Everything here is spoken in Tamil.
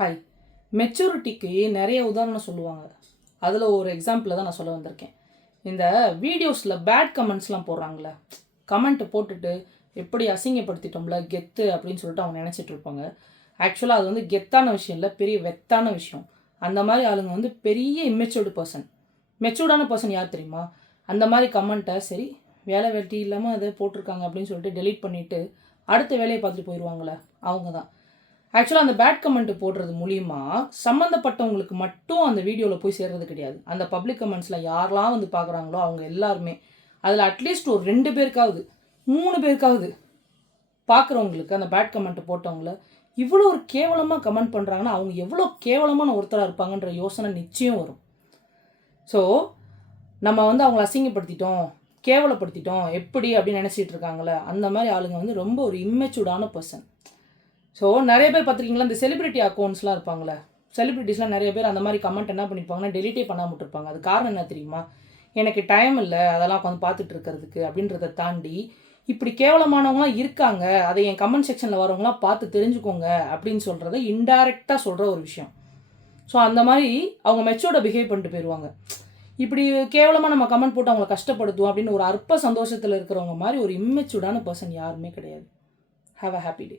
ஹாய். மெச்சூரிட்டிக்கு நிறைய உதாரணம் சொல்லுவாங்க. அதில் ஒரு எக்ஸாம்பிளை தான் நான் சொல்ல வந்திருக்கேன். இந்த வீடியோஸில் பேட் கமெண்ட்ஸ்லாம் போடுறாங்களே, கமெண்ட் போட்டுட்டு எப்படி அசிங்கப்படுத்திட்டோம்ல கெத்து அப்படின்னு சொல்லிட்டு அவங்க நினச்சிட்டு இருப்பாங்க. ஆக்சுவலாக அது வந்து கெத்தான விஷயம் இல்லை, பெரிய வெத்தான விஷயம். அந்த மாதிரி ஆளுங்க வந்து பெரிய இம்மெச்சூர்டு பர்சன். மெச்சூர்டான பர்சன் யார் தெரியுமா? அந்த மாதிரி கமெண்ட்டை சரி வேலை வெட்டி இல்லாமல் அதை போட்டிருக்காங்க அப்படின்னு சொல்லிட்டு டெலீட் பண்ணிவிட்டு அடுத்த வேலையை பார்த்துட்டு போயிடுவாங்களே, அவங்க தான். ஆக்சுவலாக அந்த பேட் கமெண்ட் போடுறது மூலிமா சம்மந்தப்பட்டவங்களுக்கு மட்டும் அந்த வீடியோவில் போய் சேர்றது கிடையாது. அந்த பப்ளிக் கமெண்ட்ஸில் யாரெல்லாம் வந்து பார்க்குறாங்களோ அவங்க எல்லாருமே அதில் அட்லீஸ்ட் ஒரு 2 பேருக்காவது 3 பேருக்காவது பார்க்குறவங்களுக்கு அந்த பேட் கமெண்ட் போட்டவங்கள இவ்வளோ ஒரு கேவலமாக கமெண்ட் பண்ணுறாங்கன்னா அவங்க எவ்வளோ கேவலமான ஒருத்தராக இருப்பாங்கன்ற யோசனை நிச்சயம் வரும். ஸோ நம்ம வந்து அவங்கள அசிங்கப்படுத்திட்டோம், கேவலப்படுத்திட்டோம் எப்படி அப்படின்னு நினச்சிட்டு இருக்காங்களே, அந்த மாதிரி ஆளுங்க வந்து ரொம்ப ஒரு இம்மெச்சூர்டான பர்சன். ஸோ நிறைய பேர் பார்த்துருக்கீங்களா, இந்த செலிபிரிட்டி அக்கௌண்ட்ஸ்லாம் இருப்பாங்களே, செலிபிரிட்டிஸ்லாம் நிறைய பேர் அந்த மாதிரி கமெண்ட் என்ன பண்ணியிருப்பாங்கன்னா டெலிட்டே பண்ணாமல் விட்டுருப்பாங்க. அது காரணம் என்ன தெரியுமா? எனக்கு டைம் இல்லை அதெல்லாம் உட்காந்து பார்த்துட்டு இருக்கிறதுக்கு அப்படின்றத தாண்டி இப்படி கேவலமானவங்களாம் இருக்காங்க, அதை என் கமெண்ட் செக்ஷனில் வரவங்களாம் பார்த்து தெரிஞ்சுக்கோங்க அப்படின்னு சொல்கிறத இன்டைரக்டாக சொல்கிற ஒரு விஷயம். ஸோ அந்த மாதிரி அவங்க மெச்சூர்டாக பிஹேவ் பண்ணிட்டு போயிடுவாங்க. இப்படி கேவலமாக நம்ம கமெண்ட் போட்டு அவங்கள கஷ்டப்படுத்துவோம் அப்படின்னு ஒரு அற்ப சந்தோஷத்தில் இருக்கிறவங்க மாதிரி ஒரு இம்மெச்சூர்டான பர்சன் யாருமே கிடையாது. Have a happy day.